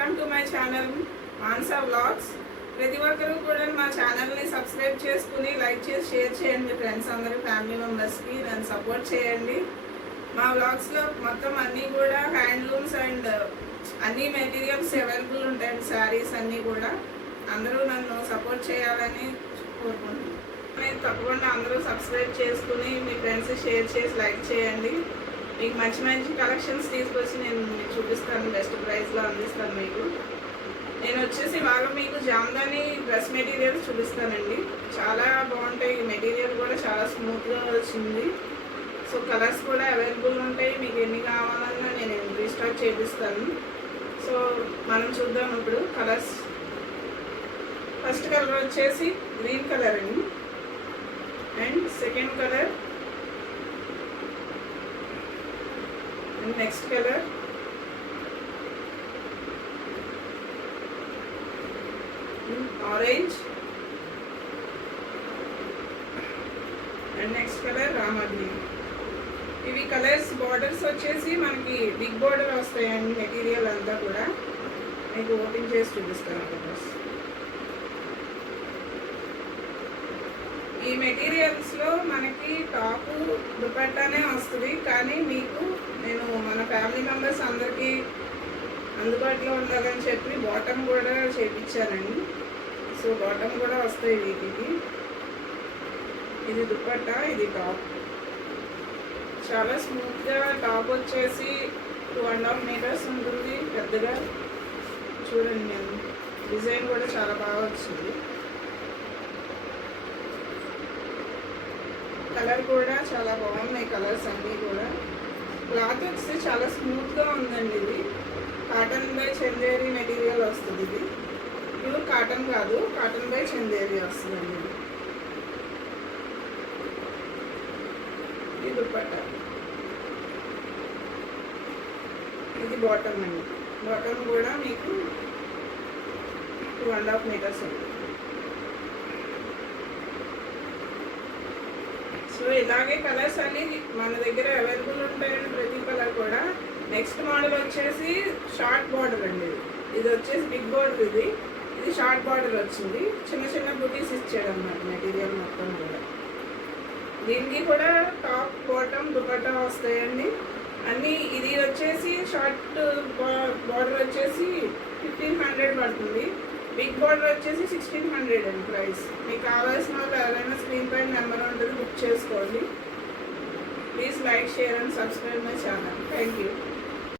Welcome to my channel Mansa vlogs. ప్రతి ఒక్కరూ కూడా మా ఛానల్ని సబ్స్క్రైబ్ చేసుకుని లైక్ చేసి షేర్ చేయండి. మీ ఫ్రెండ్స్ అందరూ ఫ్యామిలీ మెంబర్స్కి నన్ను సపోర్ట్ చేయండి. మా వ్లాగ్స్లో మొత్తం అన్నీ కూడా హ్యాండ్లూమ్స్ అండ్ అన్ని మెటీరియల్స్ అవైలబుల్ ఉంటాయండి. శారీస్ అన్నీ కూడా అందరూ నన్ను సపోర్ట్ చేయాలని కోరుకుంటున్నాను. తప్పకుండా అందరూ సబ్స్క్రైబ్ చేసుకుని మీ ఫ్రెండ్స్ షేర్ చేసి లైక్ చేయండి. మీకు మంచి మంచి కలెక్షన్స్ తీసుకొచ్చి నేను మీకు చూపిస్తాను, బెస్ట్ ప్రైస్లో అందిస్తాను. నేను వచ్చేసి బాగా మీకు జామ్దాని డ్రెస్ మెటీరియల్స్ చూపిస్తానండి. చాలా బాగుంటాయి. మెటీరియల్ కూడా చాలా స్మూత్గా వచ్చింది. సో కలర్స్ కూడా అవైలబుల్ ఉంటాయి. మీకు ఎన్ని కావాలన్నా నేను రీస్టాక్ చేపిస్తాను. సో మనం చూద్దాం ఇప్పుడు కలర్స్. ఫస్ట్ కలర్ వచ్చేసి గ్రీన్ కలర్ అండి. And second colour, and next color orange, and next color rama green. ఇవి కలర్స్ బార్డర్స్ వచ్చేసి మనకి బిగ్ బార్డర్ వస్తాయండి. మెటీరియల్ అంతా కూడా మీకు ఓపెన్ చేసి చూపిస్తాను. కలర్స్ ఈ మెటీరియల్స్లో మనకి టాపు దుపట్టానే వస్తుంది, కానీ మీకు నేను మన ఫ్యామిలీ మెంబర్స్ అందరికీ అందుబాటులో ఉండాలని చెప్పి బాటమ్ కూడా చేయించానండి. సో బాటమ్ కూడా వస్తాయి వీటికి. ఇది దుపట్టా, ఇది టాప్. చాలా స్మూత్గా టాప్ వచ్చేసి 2.5 meters ఉంటుంది పెద్దగా. చూడండి, నేను డిజైన్ కూడా చాలా బాగా వచ్చింది. కలర్ కూడా చాలా బాగున్నాయి. కలర్స్ అన్నీ కూడా. క్లాత్ వచ్చి చాలా స్మూత్గా ఉందండి. ఇది కాటన్ బై చందేరి మెటీరియల్ వస్తుంది. ఇది ప్యూర్ కాటన్ కాదు, కాటన్ బై చందేరి వస్తుందండి. ఇది దుపట్టా, ఇది బాటమ్ అండి. బాటమ్ కూడా మీకు 2.5 meters ఉంది. సో ఇలాగే కలర్స్ అన్ని మన దగ్గర అవైలబుల్ ఉంటాయండి, ప్రతి కలర్ కూడా. నెక్స్ట్ మోడల్ వచ్చేసి షార్ట్ బార్డర్ అండి. ఇది వచ్చేసి బిగ్ బార్డర్. ఇది షార్ట్ బార్డర్ వచ్చింది. చిన్న చిన్న బుటీస్ ఇచ్చాడు అన్నమాట మెటీరియల్ మొత్తం కూడా. దీనికి కూడా టాప్ బాటమ్ దుపట్టా వస్తాయండి అన్నీ. ఇది వచ్చేసి షార్ట్ బార్డర్ వచ్చేసి 1500 పడుతుంది. బిగ్ బార్డర్ వచ్చేసి 1600 అండి ప్రైస్. మీకు కావాల్సిన వాళ్ళు ఎవరైనా స్క్రీన్ పైన నెంబర్ ఉంటుంది, బుక్ చేసుకోండి. Please like, share and subscribe my channel. Thank you.